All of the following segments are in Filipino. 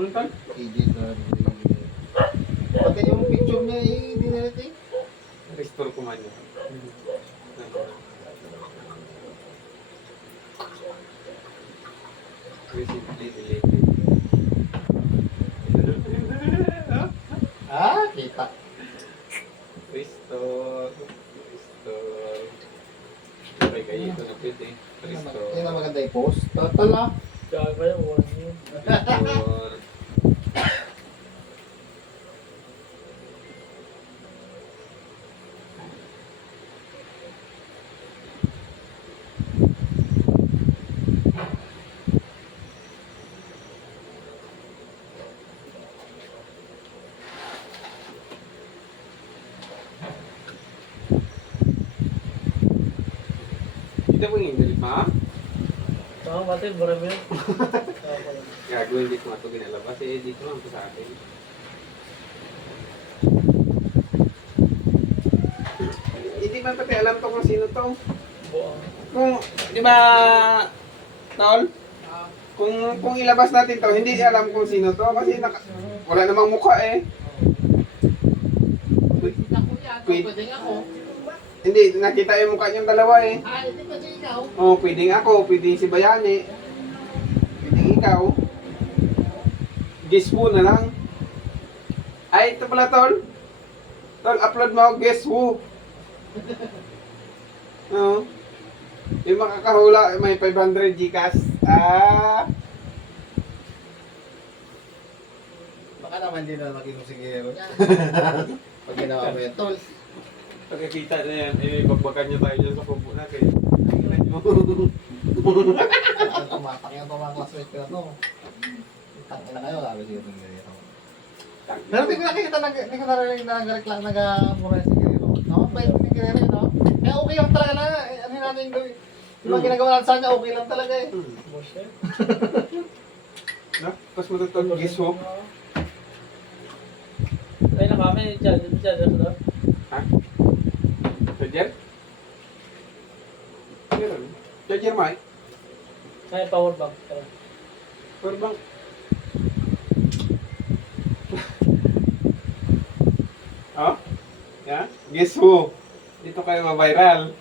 Ano tal? AJ Rodriguez. Pati yung picture niya eh, dinilit eh. Restore ko man yun. Recently deleted. Ah, kita. Restore. Restore. Okay, kaya ito na pwede. Restore. Yan ang maganda i-post. Total ah. Kaya ba yung one yun? Restore. Kita mo yung delete ma? Saka pati, marami yun. Gagawin dito nga ito ginalabas. Eh, dito lang ito sa akin. Hindi man pati alam to kung sino to. Buang. Kung, di ba, Tol? Kung ilabas natin to, hindi alam kung sino to. Kasi wala namang mukha eh. Pwede. Pwedeng ako. Hindi, nakita yung mukha niyong dalawa eh. Ah, hindi pwedeng ikaw. Oh, pwedeng ako, pwedeng si Bayani. Pwedeng ikaw. Guess who na lang. Ay, ito pala, Tol. Tol, upload mo ako, guess who. Oo. Yung makakahula, may 500 Gcash. Ah. Baka naman din na maging sigero niya. Pag ginawa mo yan, tol. Pagkakita na yan, eh, bagbagan niyo tayo dyan sa kubo natin. Tingnan niyo. Tumatak yan, mga classmate ko na to. Tangin na kayo, sabi siya itong ganito. Pero hindi ko nakikita, hindi ko narinig na nag-reklang nag-mura yung sigero. No, bait ni sigero yun, no? Eh, okay lang talaga na. Ano yung natin gawin? Yung mga ginagawa natin sa kanya, okay lang talaga eh. Bullshit. No? Tapos matutog, guess who? Ay, na kami, dyan, doon. Ha? Charger? Meron. Charger, Mike? Ay, power bank. Power bank. Oh? Yeah? Guess who? Dito kayo ma-viral.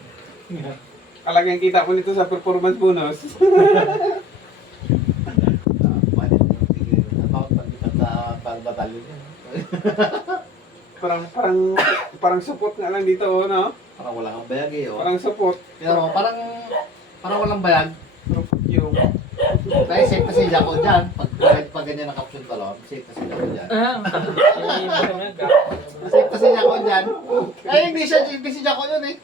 Talagang kita mo nito sa performance bonus. Pwede yung sigero na. Bakit pag-ipat sa pag-batalyon yan? parang support nga lang dito, oh, no? Parang wala kang bayag eh, oh. Parang support. Pero parang walang bayag. Yung Kaya safe na si Jaco dyan. Pag ganyan ang caption talon, safe na si Jaco dyan. Ay, Safe na si Jaco dyan. Ay, hindi si Jaco yun eh.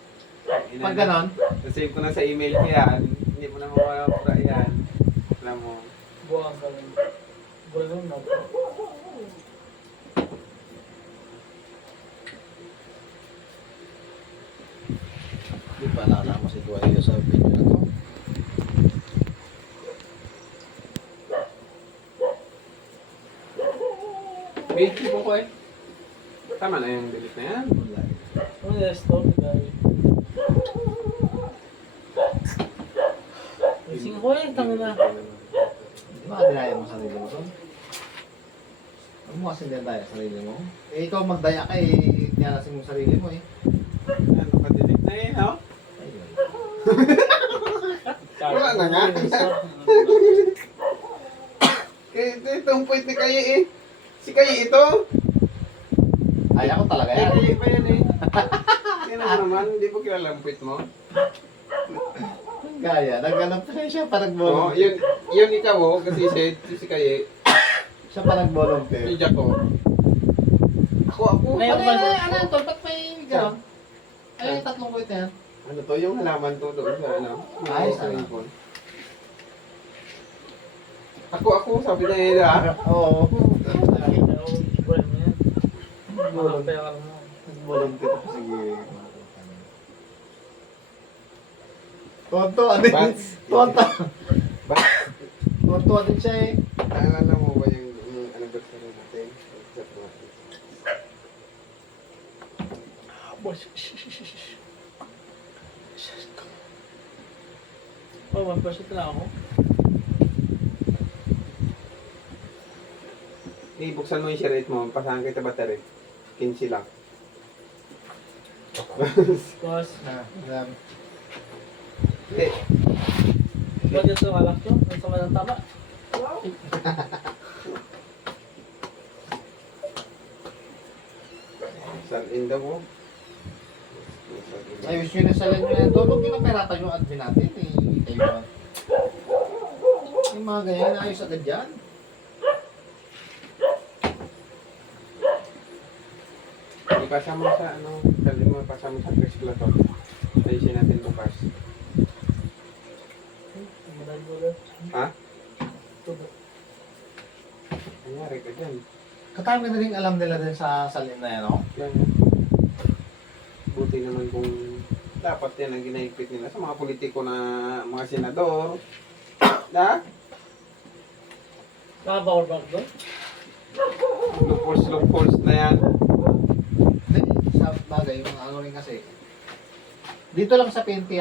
Pag ganon. save ko na sa email ko yan. Hindi mo na mawawala yan. Alam mo. buang ka lang. Bulong na. Di pa nakakama si Tuwayo sa video na to. Medyo po ko eh. Tama na yung delete na yan. Ano yung stone, guys? Gising ko eh, tangin na. Di ba dinaya mo sarili mo doon? Huwag mo kasi dinaya sarili mo. Eh ikaw magdaya ka eh, nialasin mo sarili mo eh. Ano ka delete na eh, no? Ayun. Wala na nga. Kaya itong point ni Kaye eh. Si Kaye ito. Ay ako talaga Ay, yan. Kaye pa yan eh. Yan na naman, hindi po kilala ang point mo. Gaya, nagganap pa rin siya parang Oo, volunteer. yun ikaw oh, kasi si Kaye, Siya parang volunteer. si Jaco. Ako. Ngayon Ano ba? yan? Ano yan? Tol? Ba't may gano'n? Ay, yung tatlong kuwit na yan. Ano to, yung halaman to doon sa ano? Ay, sa sana. ipon. Ako, sabi na yun ah. Oo. Buwan mo yan. Mga pera mo. Volunteer ako. Sige. Tonto, ano yun? Bats. Tonto. Ba? Tonto din siya eh. Naalala mo ba yung anniversary natin? Chat natin. Boss. Oh, 1% lang ako. Ibuksan mo yung share mo, pasahan kita battery. 15 lang. Boss, Ayan. Hindi. ba't ito alak to? Ang sama ng tama. Salin daw ko. Ayos yun na sa nyo yan. Doon pinaperapan yung admin natin. Kayo. Yung mga ganyan, ayos agad yan. Ipasa mo sa ano, salin mo, ipasa mo sa circulator. Ayusin natin bukas. Madali mo lang. Ha? Tubo. Nangyari ka dyan. Katami na rin alam nila din sa salin na yan, no? Yan. Buti naman kung dapat yan ang ginahigpit nila sa mga politiko na mga senador. Na? Nakabawal ba doon? Loopholes na yan. Hindi, sa bagay, yung ano rin kasi. Dito lang sa PNP